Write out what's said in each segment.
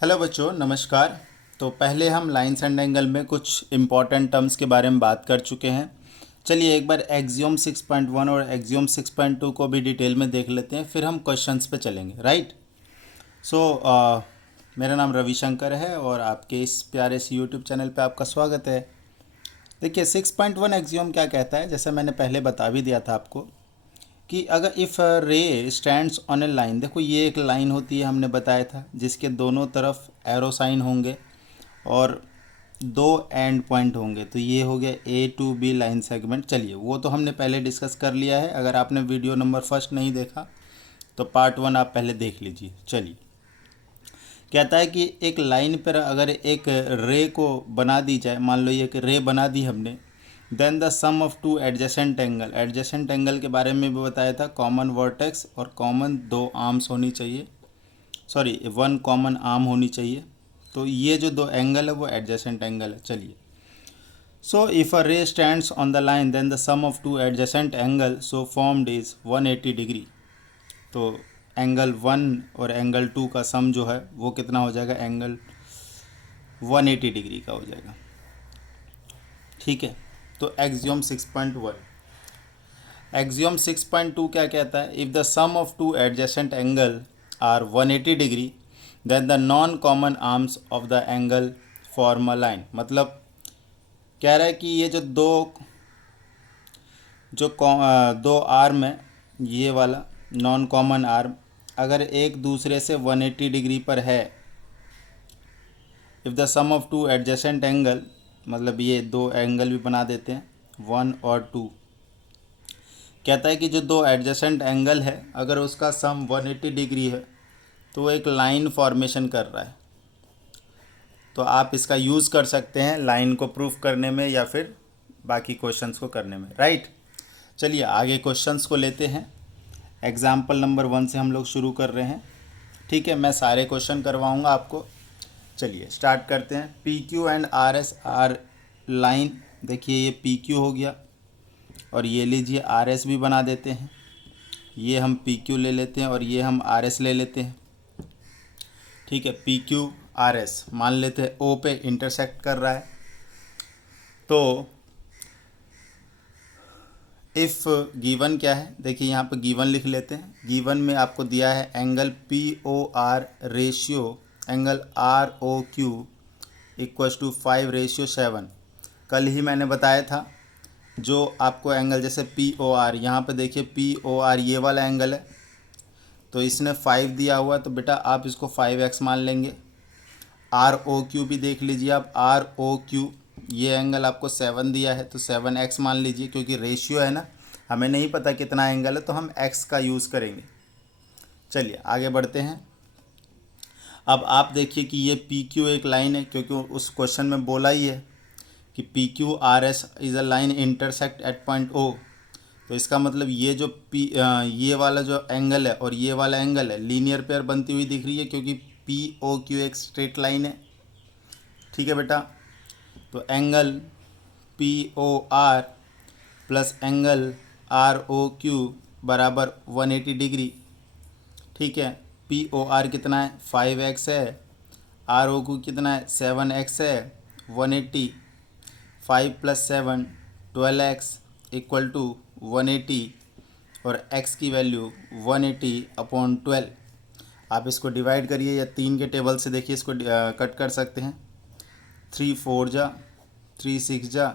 Hello बच्चों, नमस्कार। तो पहले हम लाइन्स एंड एंगल में कुछ इम्पॉर्टेंट टर्म्स के बारे में बात कर चुके हैं। चलिए एक बार एक्सियोम 6.1 और एक्सियोम 6.2 को भी डिटेल में देख लेते हैं, फिर हम क्वेश्चंस पे चलेंगे। राइट। सो मेरा नाम रविशंकर है और आपके इस प्यारे से यूट्यूब चैनल पे आपका स्वागत है। देखिए 6.1 एक्सियोम क्या कहता है, जैसे मैंने पहले बता भी दिया था आपको कि अगर इफ़ रे स्टैंड्स ऑन ए लाइन, देखो ये एक लाइन होती है, हमने बताया था, जिसके दोनों तरफ एरो साइन होंगे और दो एंड पॉइंट होंगे। तो ये हो गया ए टू बी लाइन सेगमेंट। चलिए वो तो हमने पहले डिस्कस कर लिया है। अगर आपने वीडियो नंबर फर्स्ट नहीं देखा तो पार्ट 1 आप पहले देख लीजिए। चलिए कहता है कि एक लाइन पर अगर एक रे को बना दी जाए, मान लो ये एक रे बना दी हमने, then the sum of two adjacent angle. Adjacent angle के बारे में भी बताया था, कॉमन वर्टेक्स और कॉमन दो आर्म्स होनी चाहिए, सॉरी वन कॉमन आर्म होनी चाहिए। तो ये जो दो एंगल है वो एडजेसेंट एंगल है। चलिए सो if a ray stands on the line then the sum of two adjacent angle so formed is 180 degree. तो एंगल 1 और एंगल 2 का सम जो है वो कितना हो जाएगा, एंगल 180 डिग्री का हो जाएगा। ठीक है। तो एक्सियोम 6.1, एक्सियोम 6.2 क्या कहता है, if the sum of two adjacent angle are 180 degree then the non common arms of the angle form a line. मतलब कह रहा है कि ये जो दो आर्म है, ये वाला नॉन कॉमन आर्म अगर एक दूसरे से 180 डिग्री पर है, if the sum of two adjacent angle, मतलब ये दो एंगल भी बना देते हैं 1 और 2। कहता है कि जो दो एडजेसेंट एंगल है अगर उसका सम 180 डिग्री है तो वो एक लाइन फॉर्मेशन कर रहा है। तो आप इसका यूज़ कर सकते हैं लाइन को प्रूफ करने में या फिर बाकी क्वेश्चंस को करने में। राइट। चलिए आगे क्वेश्चंस को लेते हैं। एग्जाम्पल नंबर 1 से हम लोग शुरू कर रहे हैं। ठीक है, मैं सारे क्वेश्चन करवाऊंगा आपको। चलिए स्टार्ट करते हैं। P Q and R S R line. देखिए ये पी क्यू हो गया और ये लीजिए आर एस भी बना देते हैं। ये हम पी क्यू ले लेते हैं और ये हम आर एस ले लेते हैं। ठीक है, पी क्यू आर एस मान लेते हैं ओ पे इंटरसेक्ट कर रहा है। तो इफ़ गिवन क्या है, देखिए यहाँ पे गिवन लिख लेते हैं। गिवन में आपको दिया है angle P O R ratio angle R O Q equals to 5:7। कल ही मैंने बताया था जो आपको एंगल जैसे पी ओ आर, यहाँ पे देखिए पी ओ आर ये वाला एंगल है, तो इसने 5 दिया हुआ है तो बेटा आप इसको 5x मान लेंगे। आर ओ क्यू भी देख लीजिए आप, आर ओ क्यू ये एंगल आपको 7 दिया है तो 7x मान लीजिए, क्योंकि रेशियो है ना, हमें नहीं पता कितना एंगल है तो हम x का यूज़ करेंगे। चलिए आगे बढ़ते हैं। अब आप देखिए कि ये पी क्यू एक लाइन है, क्योंकि उस क्वेश्चन में बोला ही है कि P Q R S is a line intersect at point O. तो इसका मतलब ये जो ये वाला जो एंगल है और ये वाला एंगल है लीनियर पेयर बनती हुई दिख रही है, क्योंकि पी ओ क्यू एक स्ट्रेट लाइन है। ठीक है बेटा, तो angle P O R plus angle R O Q बराबर 180 डिग्री। ठीक है, पी ओ आर कितना है 5x है, आर ओ क्यू कितना है 7x है, 180, 5 + 7 12x इक्वल टू 180 और x की वैल्यू 180/12। आप इसको डिवाइड करिए या 3 के टेबल से देखिए इसको कट कर सकते हैं। 3 4 जा, 3 6 जा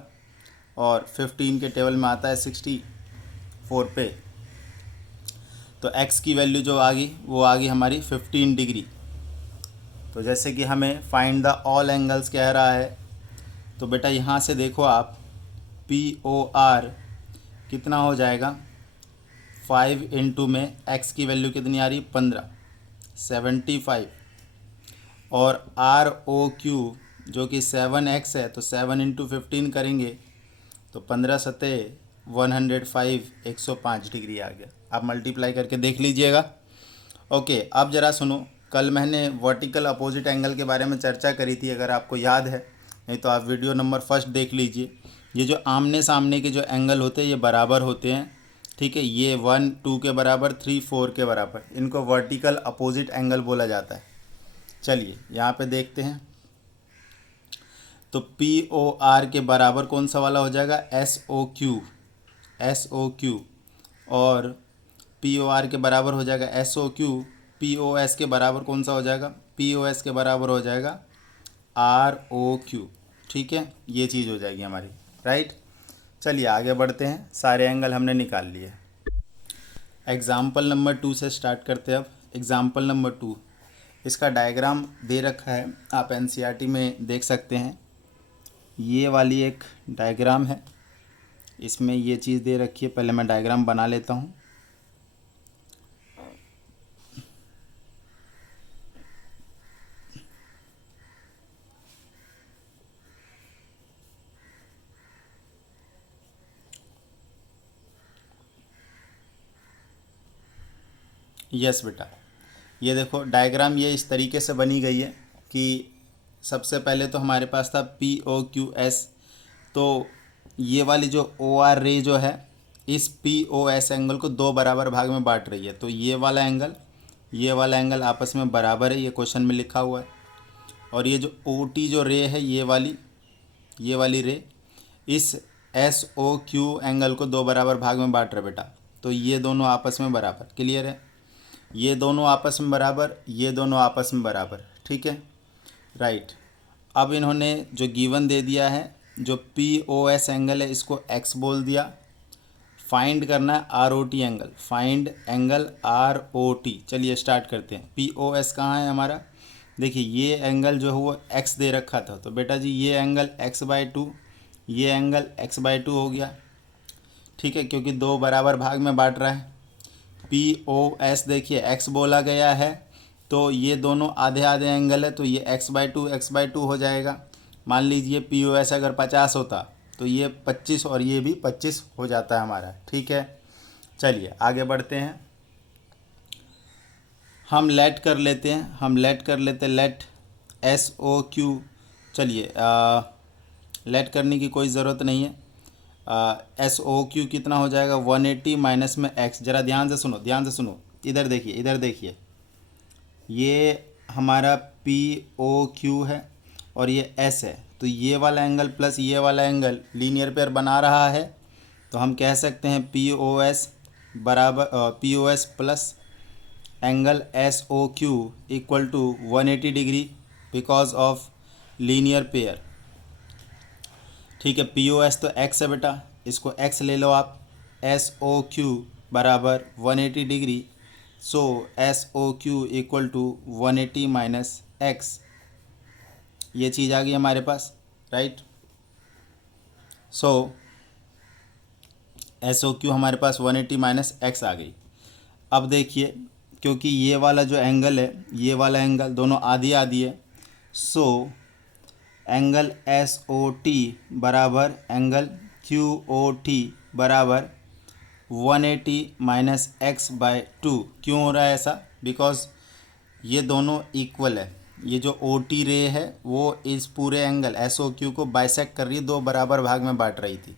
और 15 के टेबल में आता है 64 पे। तो x की वैल्यू जो आ गई वो आ गई हमारी 15 डिग्री। तो जैसे कि हमें फाइंड द ऑल एंगल्स कह रहा है, तो बेटा यहाँ से देखो आप पी ओ आर कितना हो जाएगा, 5 इंटू में x की वैल्यू कितनी आ रही है 15, 75, और आर ओ क्यू जो कि 7x है तो 7 इंटू 15 करेंगे तो 15 सते 105, 105 डिग्री आ गया। आप मल्टीप्लाई करके देख लीजिएगा। ओके, अब ज़रा सुनो, कल मैंने वर्टिकल अपोजिट एंगल के बारे में चर्चा करी थी, अगर आपको याद है, नहीं तो आप वीडियो नंबर फर्स्ट देख लीजिए। ये जो आमने सामने के जो एंगल होते हैं ये बराबर होते हैं। ठीक है, ये 1 2 के बराबर, 3 4 के बराबर, इनको वर्टिकल अपोजिट एंगल बोला जाता है। चलिए यहाँ पे देखते हैं, तो POR के बराबर कौन सा वाला हो जाएगा, SOQ, और POR के बराबर हो जाएगा SOQ, POS के बराबर कौन सा हो जाएगा, POS के बराबर हो जाएगा ROQ। ठीक है, ये चीज़ हो जाएगी हमारी, राइट। चलिए आगे बढ़ते हैं, सारे एंगल हमने निकाल लिए। एग्ज़ाम्पल नंबर 2 से स्टार्ट करते हैं। अब एग्ज़ाम्पल नंबर 2, इसका डायग्राम दे रखा है, आप NCERT में देख सकते हैं। ये वाली एक डायग्राम है, इसमें ये चीज़ दे रखी है। पहले मैं डायग्राम बना लेता हूँ। यस बेटा, ये देखो डायग्राम ये इस तरीके से बनी गई है कि सबसे पहले तो हमारे पास था POQS, तो ये वाली जो OR रे जो है इस POS एंगल को दो बराबर भाग में बांट रही है। तो ये वाला एंगल आपस में बराबर है, ये क्वेश्चन में लिखा हुआ है। और ये जो OT जो रे है, ये वाली रे इस SOQ एंगल को दो बराबर भाग में बांट रहे बेटा। तो ये दोनों आपस में बराबर, क्लियर है, ये दोनों आपस में बराबर, ये दोनों आपस में बराबर, ठीक है, राइट। अब इन्होंने जो गिवन दे दिया है, जो POS एंगल है इसको x बोल दिया। फाइंड करना है ROT angle, find angle ROT। चलिए स्टार्ट करते हैं। POS कहाँ है हमारा, देखिए ये एंगल जो है वो x दे रखा था, तो बेटा जी ये एंगल x/2, ये एंगल x/2 हो गया, ठीक है, क्योंकि दो बराबर भाग में बांट रहा है। POS देखिए x बोला गया है, तो ये दोनों आधे आधे एंगल है, तो ये x/2 हो जाएगा। मान लीजिए POS अगर 50 होता तो ये 25 और ये भी 25 हो जाता है हमारा, ठीक है। चलिए आगे बढ़ते हैं, हम लेट कर लेते हैं, लेट SOQ। चलिए लेट करने की कोई ज़रूरत नहीं है। SOQ कितना हो जाएगा, 180 माइनस में x। ज़रा ध्यान से सुनो, इधर देखिए, ये हमारा POQ है और ये S है, तो ये वाला एंगल प्लस ये वाला एंगल लीनियर पेयर बना रहा है। तो हम कह सकते हैं POS बराबर POS plus angle SOQ equal to 180 degree because of linear pair, ठीक है। POS तो x है बेटा, इसको x ले लो आप। SOQ बराबर 180 degree, so SOQ equal to 180 minus x, ये चीज़ आ गई हमारे पास, राइट। सो SOQ हमारे पास 180 माइनस x आ गई। अब देखिए, क्योंकि ये वाला जो एंगल है, ये वाला एंगल दोनों आधी आधी है, सो एंगल SOT बराबर एंगल QOT बराबर 180 माइनस x/2। क्यों हो रहा है ऐसा, बिकॉज ये दोनों इक्वल है। ये जो OT रे है वो इस पूरे एंगल SOQ को बाइसेक्ट कर रही है, दो बराबर भाग में बांट रही थी।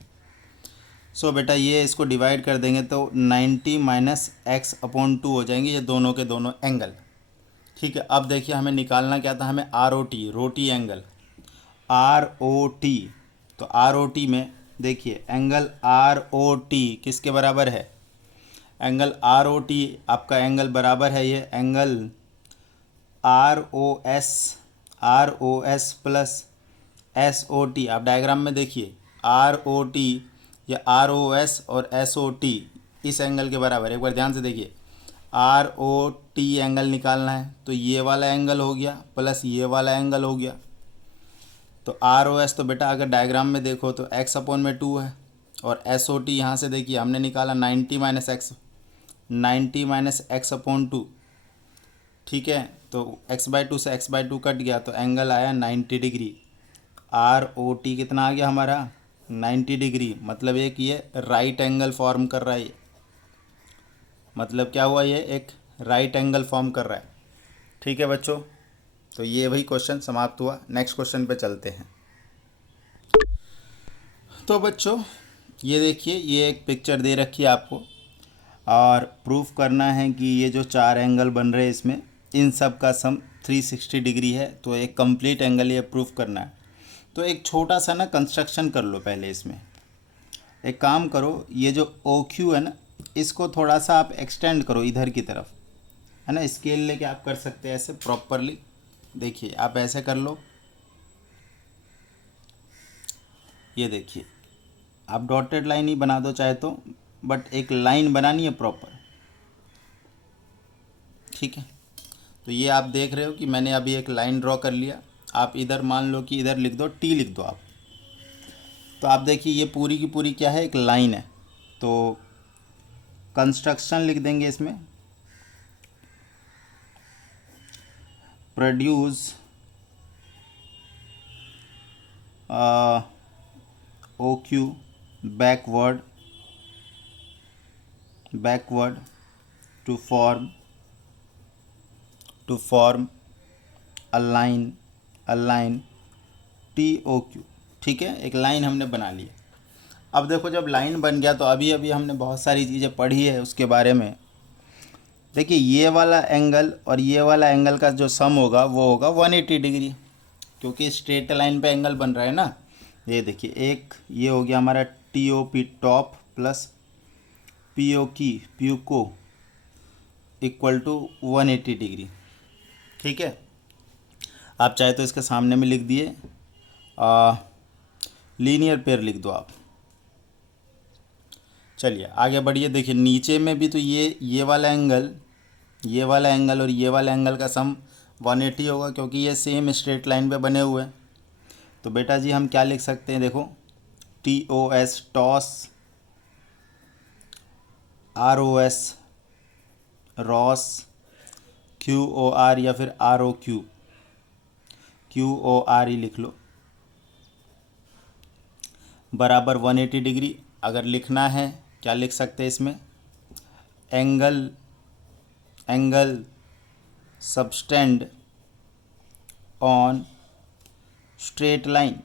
सो बेटा ये इसको डिवाइड कर देंगे तो 90 माइनस x/2 हो जाएंगे ये दोनों के दोनों एंगल, ठीक है। अब देखिए हमें निकालना क्या था, हमें रोटी एंगल ROT। तो ROT में देखिए एंगल ROT किसके बराबर है, एंगल ROT आपका एंगल बराबर है ये एंगल ROS प्लस SOT। आप डायग्राम में देखिए ROT या ROS और SOT इस एंगल के बराबर। एक बार ध्यान से देखिए, ROT एंगल निकालना है तो ये वाला एंगल हो गया प्लस ये वाला एंगल हो गया। तो ROS तो बेटा अगर डायग्राम में देखो तो x/2 है, और SOT यहाँ से देखिए हमने निकाला 90 माइनस x/2, ठीक है। तो x/2 से x/2 कट गया तो एंगल आया 90 डिग्री। ROT कितना आ गया हमारा 90 डिग्री, मतलब एक ये राइट एंगल फॉर्म कर रहा है, मतलब क्या हुआ, ये एक राइट एंगल फॉर्म कर रहा है, ठीक है बच्चों। तो ये वही क्वेश्चन समाप्त हुआ। नेक्स्ट क्वेश्चन पे चलते हैं। तो बच्चों ये देखिए, ये एक पिक्चर दे रखी है आपको, और प्रूफ करना है कि ये जो चार एंगल बन रहे हैं इसमें इन सब का सम 360 डिग्री है, तो एक कंप्लीट एंगल ये प्रूफ करना है। तो एक छोटा सा ना कंस्ट्रक्शन कर लो पहले इसमें। एक काम करो, ये जो ओ क्यू है ना, इसको थोड़ा सा आप एक्सटेंड करो इधर की तरफ, है ना। स्केल लेके आप कर सकते हैं ऐसे प्रॉपरली। देखिए आप ऐसे कर लो, ये देखिए आप डॉटेड लाइन ही बना दो चाहे तो, बट एक लाइन बनानी है प्रॉपर, ठीक है। तो ये आप देख रहे हो कि मैंने अभी एक लाइन ड्रॉ कर लिया। आप इधर मान लो कि इधर लिख दो टी, लिख दो आप। तो आप देखिए ये पूरी की पूरी क्या है, एक लाइन है। तो कंस्ट्रक्शन लिख देंगे इसमें, produce O Q backward to form a line T O Q, ठीक है। एक लाइन हमने बना ली है। अब देखो जब लाइन बन गया तो अभी अभी हमने बहुत सारी चीज़ें पढ़ी है उसके बारे में। देखिए ये वाला एंगल और ये वाला एंगल का जो सम होगा वो होगा 180 डिग्री, क्योंकि स्ट्रेट लाइन पे एंगल बन रहा है ना। ये देखिए एक ये हो गया हमारा T O P TOP plus P O को इक्वल टू 180 डिग्री, ठीक है। आप चाहे तो इसके सामने में लिख दिए लीनियर पेयर लिख दो आप। चलिए आगे बढ़िए। देखिए नीचे में भी तो ये वाला एंगल और ये वाला एंगल का सम 180 होगा, क्योंकि ये सेम स्ट्रेट लाइन पे बने हुए हैं। तो बेटा जी हम क्या लिख सकते हैं, देखो T O S TOS, R O S ROS, Q O R या फिर आर ओ क्यू ही लिख लो, बराबर 180 डिग्री। अगर लिखना है क्या लिख सकते हैं इसमें, angle subtend on straight line,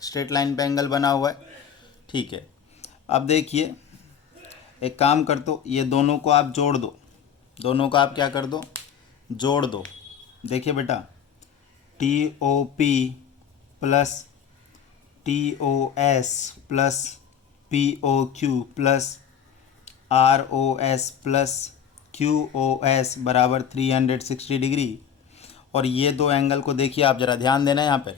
straight line पे एंगल बना हुआ है, ठीक है। अब देखिए एक काम कर दो, ये दोनों को आप जोड़ दो, दोनों को आप क्या कर दो, जोड़ दो। देखिए बेटा T O P plus T O S plus P O Q plus R O S plus Q O S बराबर 360 डिग्री। और ये दो एंगल को देखिए आप ज़रा ध्यान देना, यहाँ पे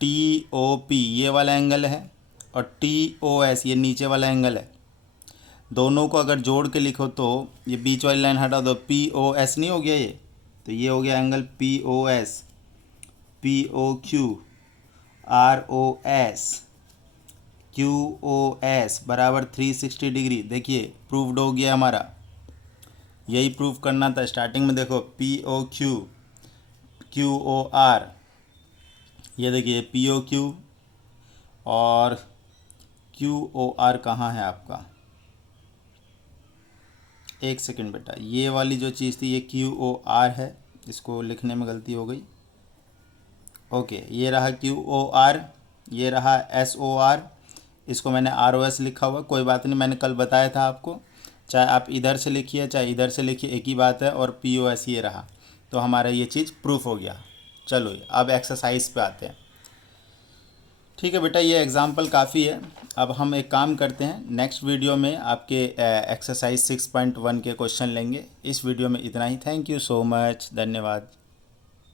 टी ओ पी ये वाला एंगल है और टी ओ एस ये नीचे वाला एंगल है। दोनों को अगर जोड़ के लिखो तो ये बीच वाली लाइन हटा दो, पी ओ एस नहीं हो गया ये, तो ये हो गया angle P O S, P O Q R O S Q O S बराबर 360 डिग्री। देखिए प्रूव्ड हो गया हमारा, यही प्रूव करना था स्टार्टिंग में। देखो P O Q O R, ये देखिए पी ओ क्यू और क्यू ओ आर कहाँ है आपका, एक सेकंड बेटा, ये वाली जो चीज़ थी ये क्यू ओ आर है, इसको लिखने में गलती हो गई। ओके ये रहा क्यू ओ आर, ये रहा एस ओ आर, इसको मैंने आर ओ एस लिखा हुआ, कोई बात नहीं, मैंने कल बताया था आपको, चाहे आप इधर से लिखिए चाहे इधर से लिखिए एक ही बात है। और पी ओ एस ये रहा, तो हमारा ये चीज़ प्रूफ हो गया। चलो अब एक्सरसाइज पे आते हैं, ठीक है बेटा। ये एग्जाम्पल काफ़ी है। अब हम एक काम करते हैं, नेक्स्ट वीडियो में आपके एक्सरसाइज 6.1 के क्वेश्चन लेंगे। इस वीडियो में इतना ही। थैंक यू सो मच, धन्यवाद।